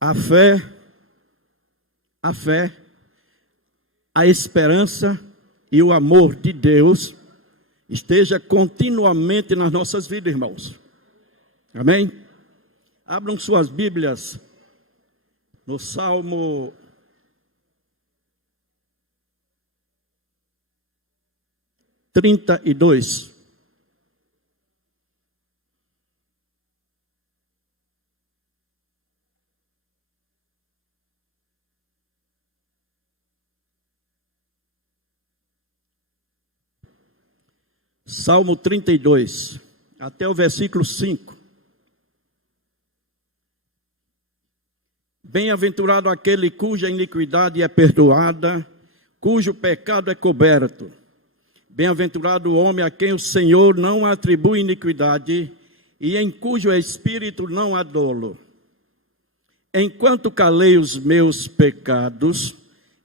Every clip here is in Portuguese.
a fé, a fé, a esperança e o amor de Deus esteja continuamente nas nossas vidas, irmãos. Amém? Abram suas Bíblias no Salmo 32. Salmo 32, até o versículo 5. Bem-aventurado aquele cuja iniquidade é perdoada, cujo pecado é coberto. Bem-aventurado o homem a quem o Senhor não atribui iniquidade e em cujo espírito não há dolo. Enquanto calei os meus pecados,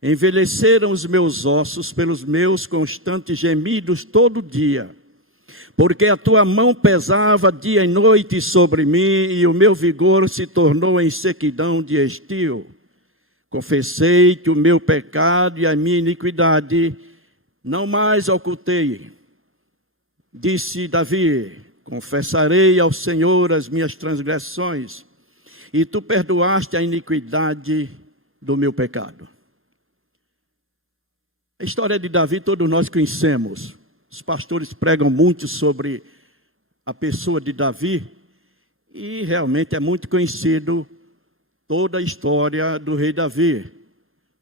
envelheceram os meus ossos pelos meus constantes gemidos todo dia. Porque a tua mão pesava dia e noite sobre mim, e o meu vigor se tornou em sequidão de estio. Confessei que o meu pecado e a minha iniquidade não mais ocultei. Disse Davi: confessarei ao Senhor as minhas transgressões, e tu perdoaste a iniquidade do meu pecado. A história de Davi todos nós conhecemos. Os pastores pregam muito sobre a pessoa de Davi e realmente é muito conhecido toda a história do rei Davi.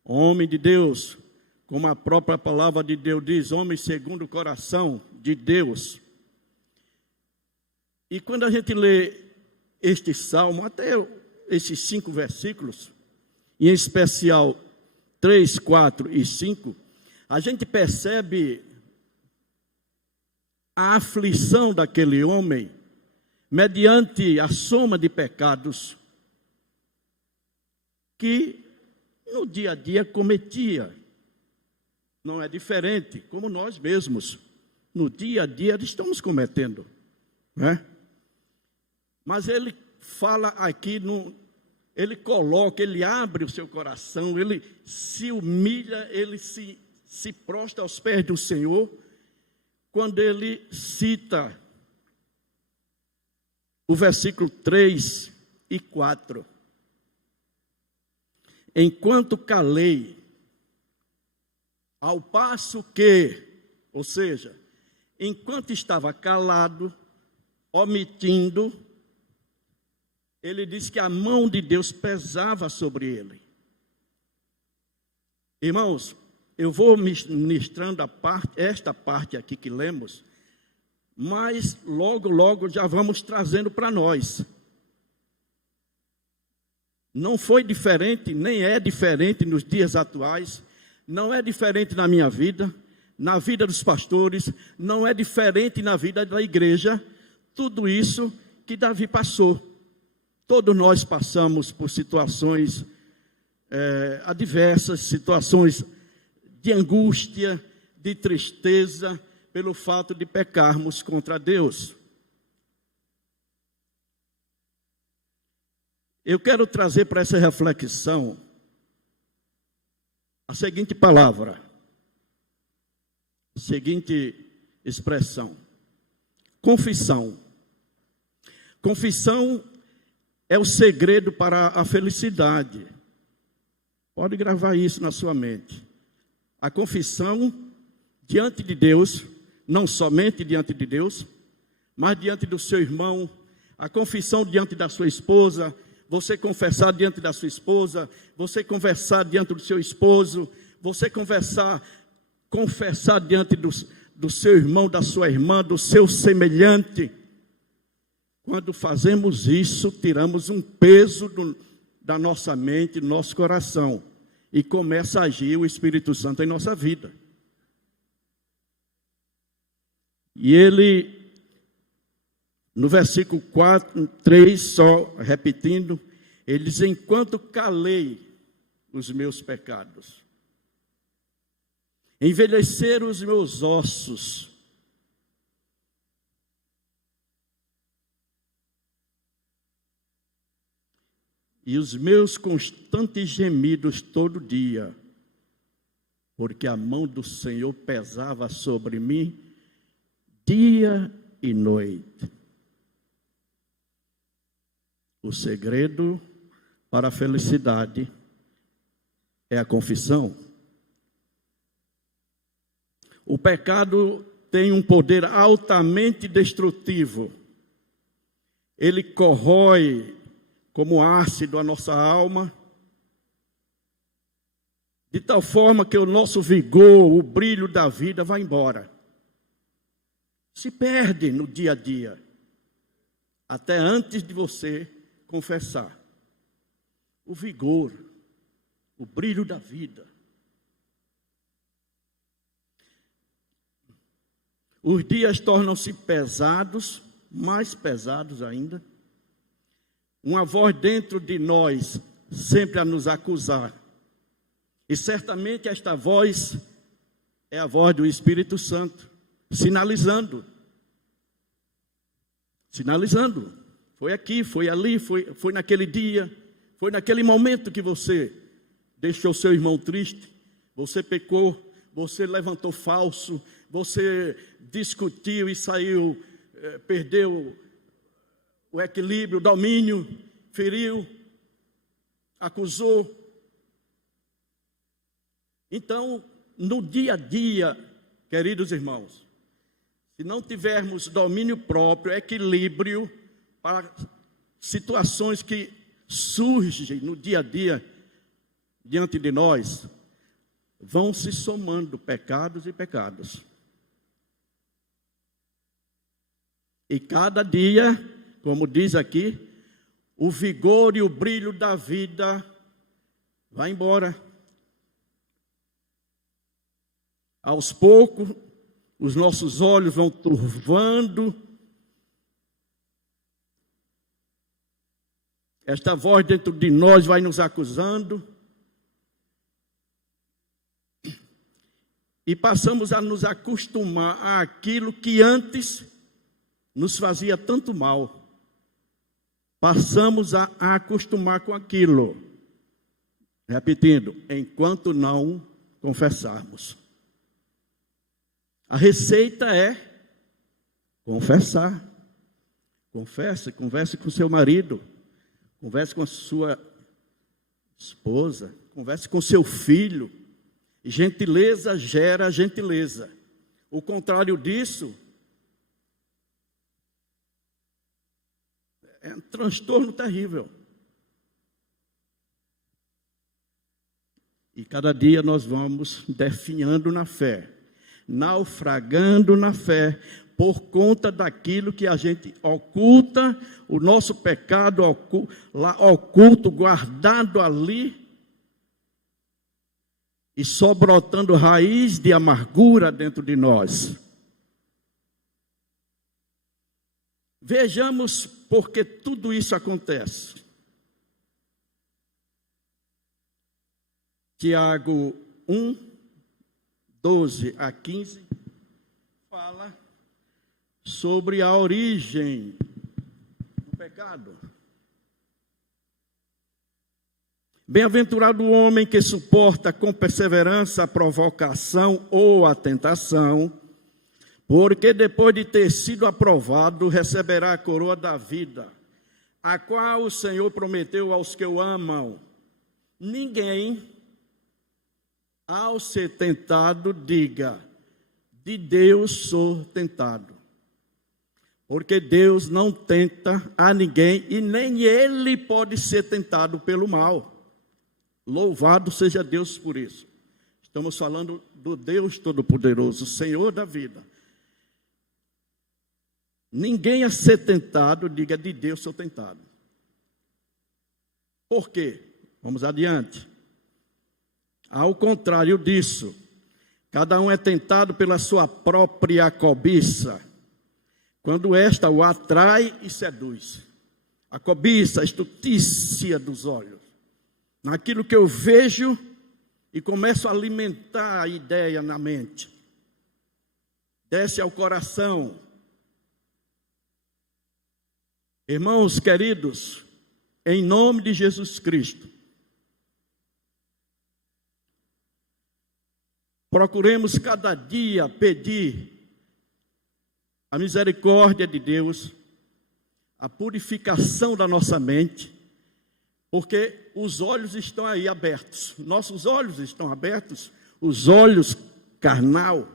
Homem de Deus, como a própria palavra de Deus diz, homem segundo o coração de Deus. E quando a gente lê este salmo, até esses 5 versículos, em especial 3, 4 e 5, a gente percebe a aflição daquele homem mediante a soma de pecados que no dia a dia cometia. Não é diferente, como nós mesmos, no dia a dia estamos cometendo, né? Mas ele fala aqui, ele coloca, ele abre o seu coração, ele se humilha, ele se prostra aos pés do Senhor, quando ele cita o versículo 3 e 4. Enquanto calei, ao passo que, ou seja, enquanto estava calado, omitindo, ele diz que a mão de Deus pesava sobre ele. Irmãos, eu vou ministrando esta parte aqui que lemos, mas logo já vamos trazendo para nós. Não foi diferente, nem é diferente nos dias atuais, não é diferente na minha vida, na vida dos pastores, não é diferente na vida da igreja, tudo isso que Davi passou. Todos nós passamos por situações adversas, situações de angústia, de tristeza, pelo fato de pecarmos contra Deus. Eu quero trazer para essa reflexão a seguinte palavra, a seguinte expressão: confissão. Confissão é o segredo para a felicidade. Pode gravar isso na sua mente. A confissão diante de Deus, não somente diante de Deus, mas diante do seu irmão, a confissão diante da sua esposa, você confessar diante da sua esposa, você conversar diante do seu esposo, você confessar diante do seu irmão, da sua irmã, do seu semelhante. Quando fazemos isso, tiramos um peso da nossa mente, do nosso coração, e começa a agir o Espírito Santo em nossa vida. E ele, no versículo 3, só repetindo, ele diz: enquanto calei os meus pecados, envelheceram os meus ossos, e os meus constantes gemidos todo dia, porque a mão do Senhor pesava sobre mim dia e noite. O segredo para a felicidade é a confissão. O pecado tem um poder altamente destrutivo. Ele corrói como ácido a nossa alma, de tal forma que o nosso vigor, o brilho da vida vai embora. Se perde no dia a dia, até antes de você confessar. O vigor, o brilho da vida. Os dias tornam-se pesados, mais pesados ainda. Uma voz dentro de nós sempre a nos acusar. E certamente esta voz é a voz do Espírito Santo, sinalizando. Foi aqui, foi ali, foi naquele dia, foi naquele momento que você deixou seu irmão triste, você pecou, você levantou falso, você discutiu e saiu, perdeu o equilíbrio, o domínio, feriu, acusou. Então, no dia a dia, queridos irmãos, se não tivermos domínio próprio, equilíbrio para situações que surgem no dia a dia diante de nós, vão se somando pecados e pecados. E cada dia, como diz aqui, o vigor e o brilho da vida vai embora. Aos poucos, os nossos olhos vão turvando. Esta voz dentro de nós vai nos acusando. E passamos a nos acostumar àquilo que antes nos fazia tanto mal. Passamos a acostumar com aquilo. Repetindo, enquanto não confessarmos. A receita é confessar. Converse com seu marido, converse com a sua esposa, converse com seu filho. Gentileza gera gentileza. O contrário disso é um transtorno terrível. E cada dia nós vamos definhando na fé, naufragando na fé, por conta daquilo que a gente oculta, o nosso pecado oculto, guardado ali, e só brotando raiz de amargura dentro de nós. Vejamos por que tudo isso acontece. Tiago 1, 12 a 15, fala sobre a origem do pecado. Bem-aventurado o homem que suporta com perseverança a provocação ou a tentação, porque depois de ter sido aprovado, receberá a coroa da vida, a qual o Senhor prometeu aos que o amam. Ninguém, ao ser tentado, diga, de Deus sou tentado. Porque Deus não tenta a ninguém e nem ele pode ser tentado pelo mal. Louvado seja Deus por isso. Estamos falando do Deus Todo-Poderoso, Senhor da vida. Ninguém a ser tentado, diga, de Deus sou tentado. Por quê? Vamos adiante. Ao contrário disso, cada um é tentado pela sua própria cobiça, quando esta o atrai e seduz. A cobiça, a estultícia dos olhos. Naquilo que eu vejo e começo a alimentar a ideia na mente. Desce ao coração. Irmãos queridos, em nome de Jesus Cristo. Procuremos cada dia pedir a misericórdia de Deus, a purificação da nossa mente, porque os olhos estão aí abertos, nossos olhos estão abertos, os olhos carnal,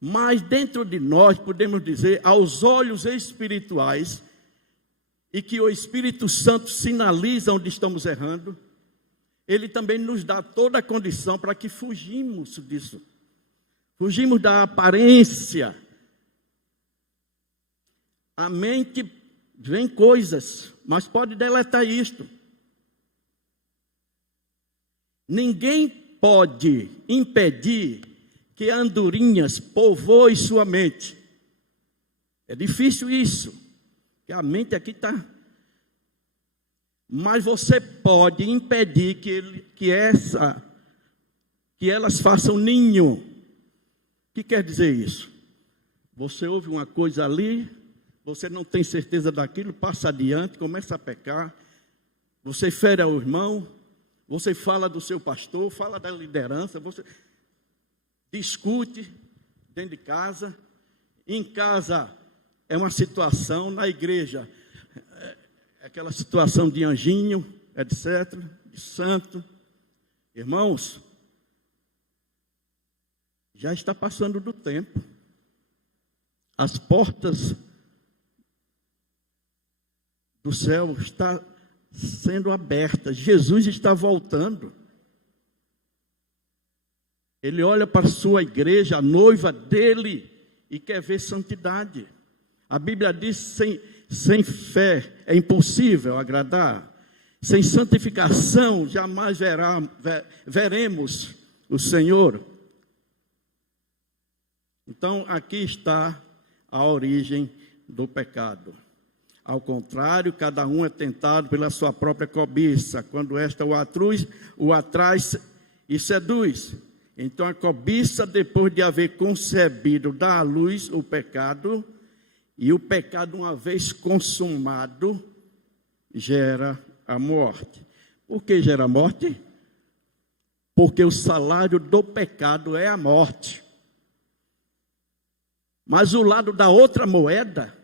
mas dentro de nós, podemos dizer, aos olhos espirituais, e que o Espírito Santo sinaliza onde estamos errando, ele também nos dá toda a condição para que fugimos disso. Fugimos da aparência. A mente vem coisas, mas pode deletar isto. Ninguém pode impedir que andorinhas povoem sua mente. É difícil isso, que a mente aqui está. Mas você pode impedir que elas façam ninho. O que quer dizer isso? Você ouve uma coisa ali, você não tem certeza daquilo, passa adiante, começa a pecar, você fere ao irmão, você fala do seu pastor, fala da liderança, você discute dentro de casa, em casa é uma situação, na igreja aquela situação de anjinho, etc., de santo. Irmãos, já está passando do tempo. As portas do céu estão sendo abertas. Jesus está voltando. Ele olha para a sua igreja, a noiva dele, e quer ver santidade. A Bíblia diz: sem fé é impossível agradar. Sem santificação jamais veremos o Senhor. Então, aqui está a origem do pecado. Ao contrário, cada um é tentado pela sua própria cobiça, quando esta o atrai e seduz. Então, a cobiça, depois de haver concebido, dá à luz o pecado, e o pecado, uma vez consumado, gera a morte. Por que gera a morte? Porque o salário do pecado é a morte. Mas o lado da outra moeda,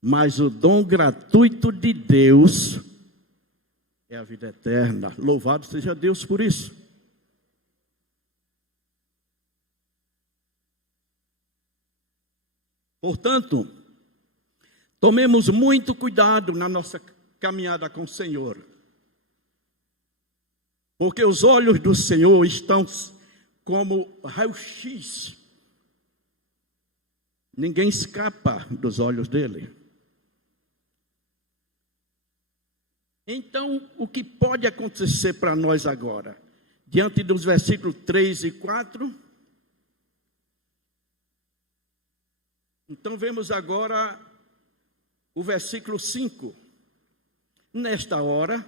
mas o dom gratuito de Deus é a vida eterna. Louvado seja Deus por isso. Portanto, tomemos muito cuidado na nossa caminhada com o Senhor, porque os olhos do Senhor estão como raio-x. Ninguém escapa dos olhos dele. Então, o que pode acontecer para nós agora? Diante dos versículos 3 e 4. Então, vemos agora o versículo 5. Nesta hora,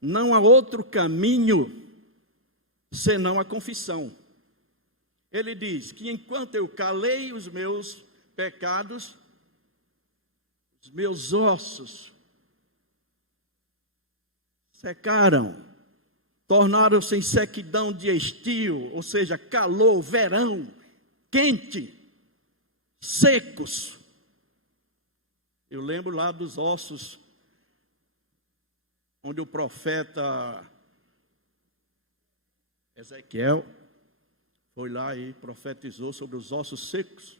não há outro caminho senão a confissão. Ele diz que enquanto eu calei os meus pecados, os meus ossos secaram, tornaram-se em sequidão de estio, ou seja, calor, verão, quente, secos. Eu lembro lá dos ossos, onde o profeta Ezequiel foi lá e profetizou sobre os ossos secos.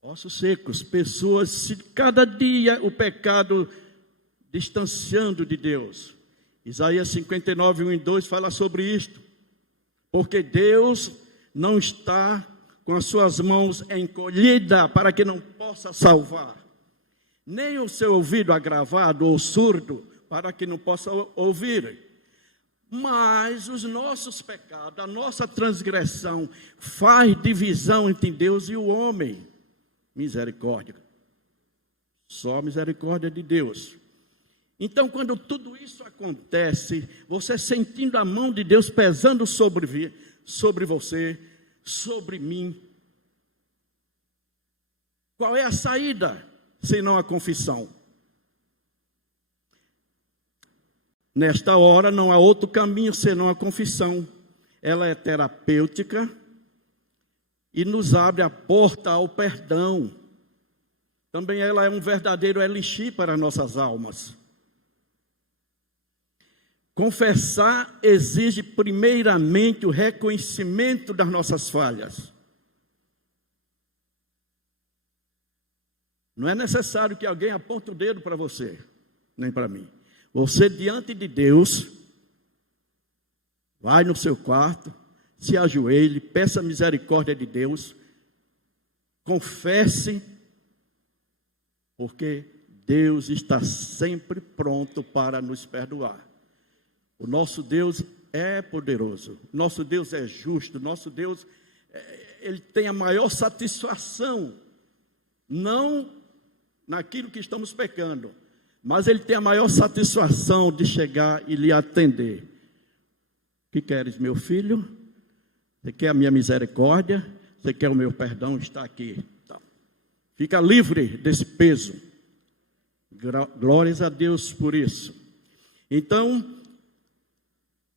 Ossos secos, pessoas, se cada dia o pecado distanciando de Deus. Isaías 59, 1 e 2 fala sobre isto. Porque Deus não está com as suas mãos encolhidas para que não possa salvar, nem o seu ouvido agravado ou surdo para que não possa ouvir. Mas os nossos pecados, a nossa transgressão faz divisão entre Deus e o homem. Misericórdia. Só a misericórdia de Deus. Então, quando tudo isso acontece, você sentindo a mão de Deus pesando sobre você, sobre mim, qual é a saída, senão a confissão? Nesta hora não há outro caminho senão a confissão. Ela é terapêutica e nos abre a porta ao perdão. Também ela é um verdadeiro elixir para nossas almas. Confessar exige primeiramente o reconhecimento das nossas falhas. Não é necessário que alguém aponte o dedo para você, nem para mim. Você, diante de Deus, vai no seu quarto, se ajoelhe, peça a misericórdia de Deus, confesse, porque Deus está sempre pronto para nos perdoar. O nosso Deus é poderoso, nosso Deus é justo, nosso Deus, Ele tem a maior satisfação, não naquilo que estamos pecando, mas Ele tem a maior satisfação de chegar e lhe atender. O que queres, meu filho? Você quer a minha misericórdia? Você quer o meu perdão? Está aqui. Então, fica livre desse peso. Glórias a Deus por isso. Então,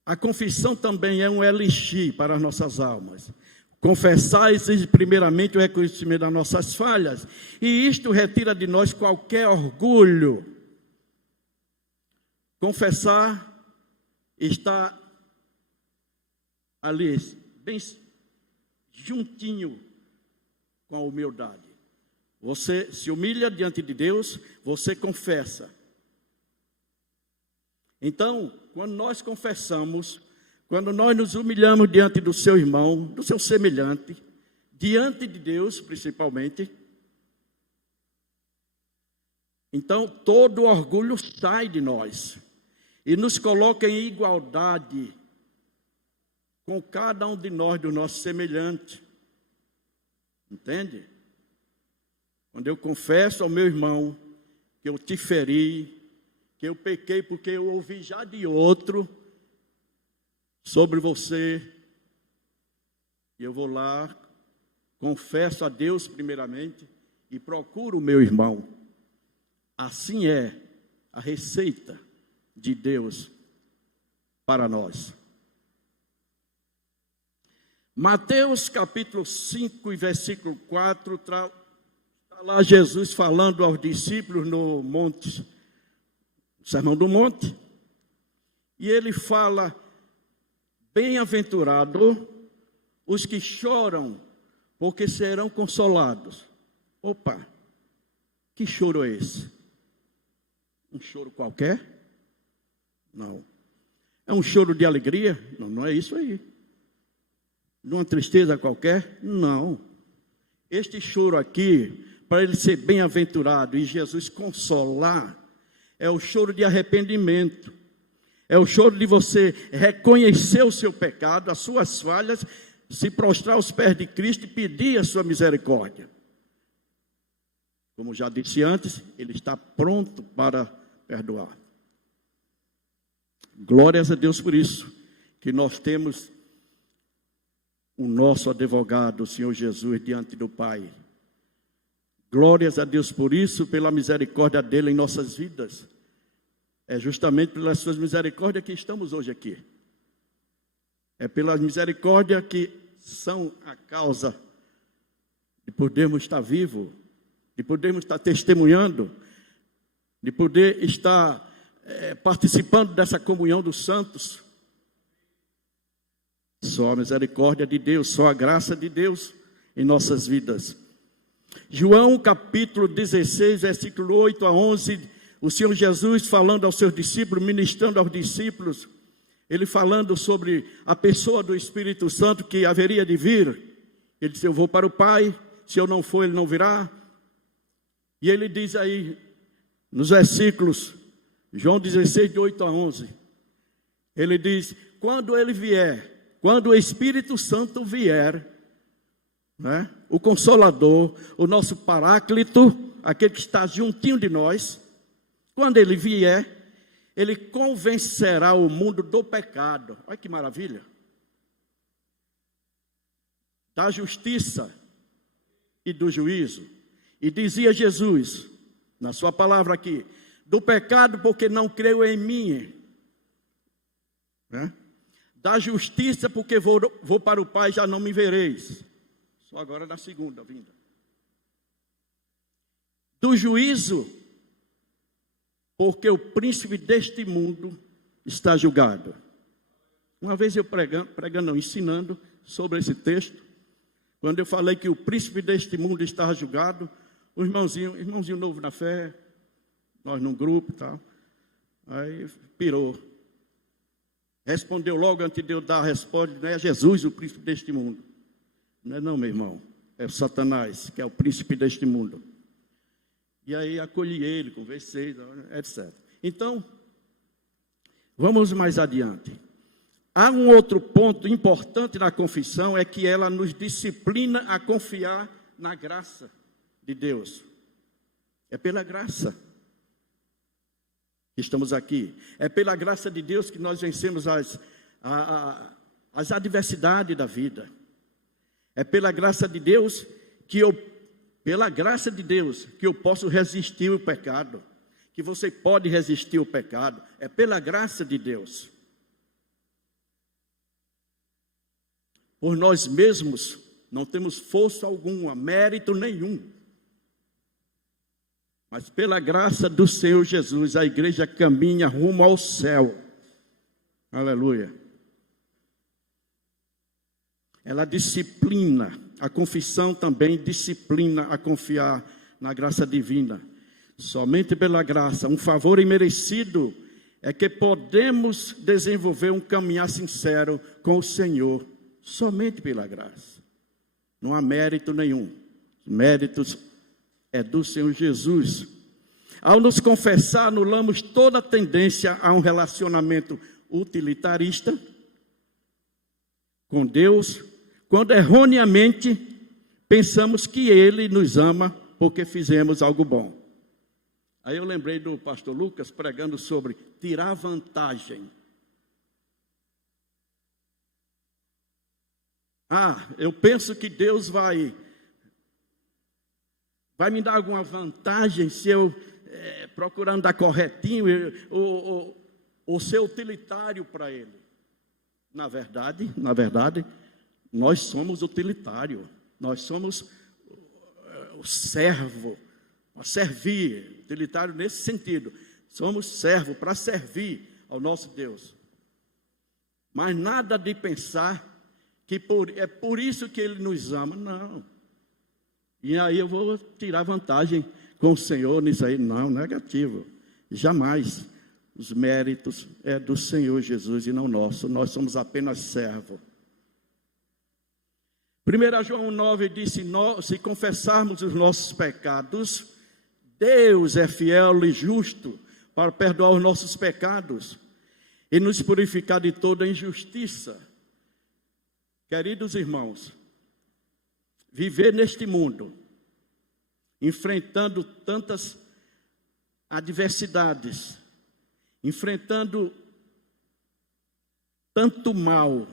a confissão também é um elixir para as nossas almas. Confessar exige primeiramente o reconhecimento das nossas falhas, e isto retira de nós qualquer orgulho. Confessar está ali, bem juntinho com a humildade. Você se humilha diante de Deus, você confessa. Então, quando nós confessamos, quando nós nos humilhamos diante do seu irmão, do seu semelhante, diante de Deus principalmente, então todo orgulho sai de nós e nos coloca em igualdade com cada um de nós, do nosso semelhante. Entende? Quando eu confesso ao meu irmão que eu te feri, que eu pequei porque eu ouvi já de outro sobre você, e eu vou lá, confesso a Deus primeiramente e procuro o meu irmão. Assim é a receita de Deus para nós. Mateus capítulo 5 e versículo 4, está lá Jesus falando aos discípulos no monte, Sermão do Monte, e ele fala: bem-aventurado os que choram, porque serão consolados. Opa, que choro é esse? Um choro qualquer? Não. É um choro de alegria? Não, não é isso aí. De uma tristeza qualquer? Não. Este choro aqui, para ele ser bem-aventurado e Jesus consolar, é o choro de arrependimento. É o choro de você reconhecer o seu pecado, as suas falhas, se prostrar aos pés de Cristo e pedir a sua misericórdia. Como já disse antes, Ele está pronto para perdoar. Glórias a Deus por isso, que nós temos o nosso advogado, o Senhor Jesus, diante do Pai. Glórias a Deus por isso, pela misericórdia dEle em nossas vidas. É justamente pelas suas misericórdias que estamos hoje aqui. É pela misericórdia que são a causa de podermos estar vivos, de podermos estar testemunhando, de poder estar participando dessa comunhão dos santos. Só a misericórdia de Deus, só a graça de Deus em nossas vidas. João capítulo 16, versículo 8 a 11, o Senhor Jesus falando aos seus discípulos, ministrando aos discípulos, Ele falando sobre a pessoa do Espírito Santo que haveria de vir. Ele disse: eu vou para o Pai, se eu não for, Ele não virá. E Ele diz aí, nos versículos, João 16, de 8 a 11, Ele diz: quando Ele vier, quando o Espírito Santo vier, né, o Consolador, o nosso Paráclito, aquele que está juntinho de nós, quando Ele vier, Ele convencerá o mundo do pecado. Olha que maravilha. Da justiça e do juízo. E dizia Jesus, na sua palavra aqui: do pecado, porque não creu em mim. né? Da justiça, porque vou para o Pai, já não me vereis. Só agora na segunda vinda. Do juízo, porque o príncipe deste mundo está julgado. Uma vez eu ensinando sobre esse texto, quando eu falei que o príncipe deste mundo está julgado, o irmãozinho novo na fé, nós num grupo e tal, aí pirou. Respondeu logo antes de eu dar a resposta, não é Jesus o príncipe deste mundo. Não é não, meu irmão, é o Satanás, que é o príncipe deste mundo. E aí acolhi ele, conversei, etc. Então, vamos mais adiante. Há um outro ponto importante na confissão, é que ela nos disciplina a confiar na graça de Deus. É pela graça que estamos aqui. É pela graça de Deus que nós vencemos as adversidades da vida. É pela graça de Deus que eu posso resistir o pecado. Que você pode resistir o pecado. É pela graça de Deus. Por nós mesmos não temos força alguma, mérito nenhum. Mas pela graça do Senhor Jesus, a igreja caminha rumo ao céu. Aleluia. Ela disciplina, a confissão também disciplina a confiar na graça divina. Somente pela graça, um favor imerecido, é que podemos desenvolver um caminhar sincero com o Senhor. Somente pela graça. Não há mérito nenhum. Méritos é do Senhor Jesus. Ao nos confessar, anulamos toda tendência a um relacionamento utilitarista com Deus, quando erroneamente pensamos que Ele nos ama porque fizemos algo bom. Aí eu lembrei do pastor Lucas pregando sobre tirar vantagem. Eu penso que Deus vai me dar alguma vantagem se eu procurar andar corretinho ou ser utilitário para Ele. Na verdade, nós somos utilitário. Nós somos o servo, para servir. Utilitário nesse sentido. Somos servo para servir ao nosso Deus. Mas nada de pensar que é por isso que Ele nos ama. Não. E aí eu vou tirar vantagem com o Senhor nisso aí. Não, negativo. Jamais. Os méritos é do Senhor Jesus e não nosso. Nós somos apenas servo. 1 João 9 diz, se confessarmos os nossos pecados, Deus é fiel e justo para perdoar os nossos pecados e nos purificar de toda injustiça. Queridos irmãos, viver neste mundo, enfrentando tantas adversidades, enfrentando tanto mal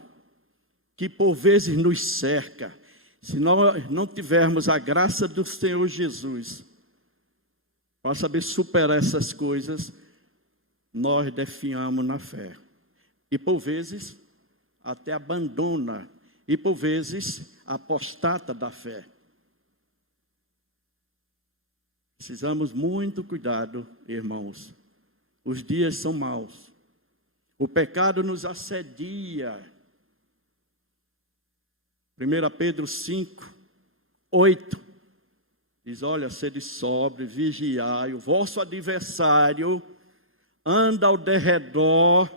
que por vezes nos cerca, se nós não tivermos a graça do Senhor Jesus, para saber superar essas coisas, nós definhamos na fé. E por vezes até abandona, e por vezes apostata da fé. Precisamos muito cuidado, irmãos. Os dias são maus. O pecado nos assedia. 1 Pedro 5, 8. Diz, olha, sede sóbrio, vigiai, o vosso adversário anda ao derredor,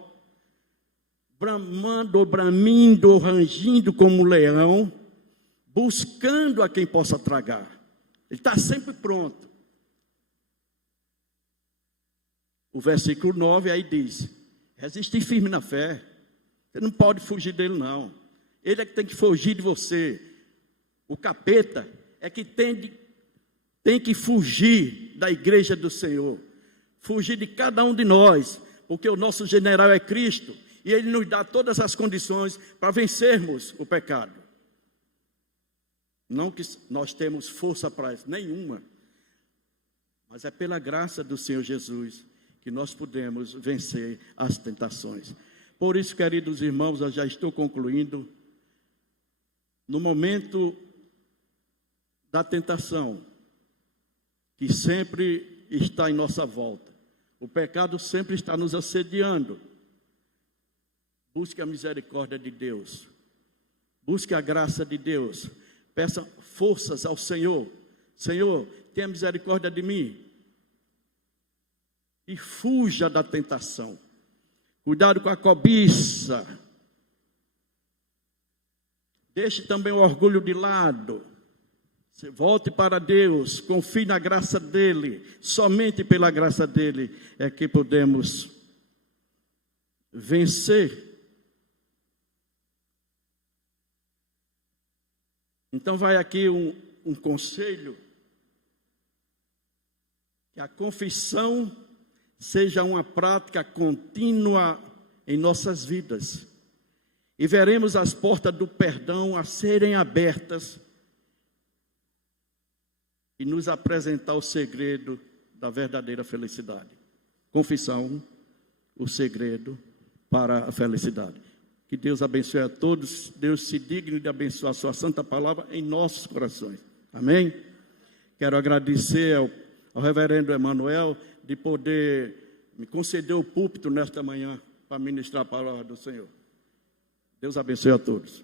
bramindo, rangindo como um leão, buscando a quem possa tragar. Ele está sempre pronto. O versículo 9 aí diz, resistir firme na fé. Você não pode fugir dele não. Ele é que tem que fugir de você. O capeta é que tem que fugir da igreja do Senhor. Fugir de cada um de nós. Porque o nosso general é Cristo. E Ele nos dá todas as condições para vencermos o pecado. Não que nós temos força para isso, nenhuma. Mas é pela graça do Senhor Jesus que nós podemos vencer as tentações. Por isso, queridos irmãos, eu já estou concluindo. No momento da tentação, que sempre está em nossa volta, o pecado sempre está nos assediando. Busque a misericórdia de Deus, busque a graça de Deus, peça forças ao Senhor. Senhor, tenha misericórdia de mim. E fuja da tentação. Cuidado com a cobiça. Deixe também o orgulho de lado. Você volte para Deus, confie na graça dEle. Somente pela graça dEle é que podemos vencer. Então vai aqui um conselho. Que a confissão seja uma prática contínua em nossas vidas. E veremos as portas do perdão a serem abertas e nos apresentar o segredo da verdadeira felicidade. Confissão, o segredo para a felicidade. Que Deus abençoe a todos. Deus se digne de abençoar a sua santa palavra em nossos corações. Amém? Quero agradecer ao reverendo Emanuel de poder me conceder o púlpito nesta manhã para ministrar a palavra do Senhor. Deus abençoe a todos.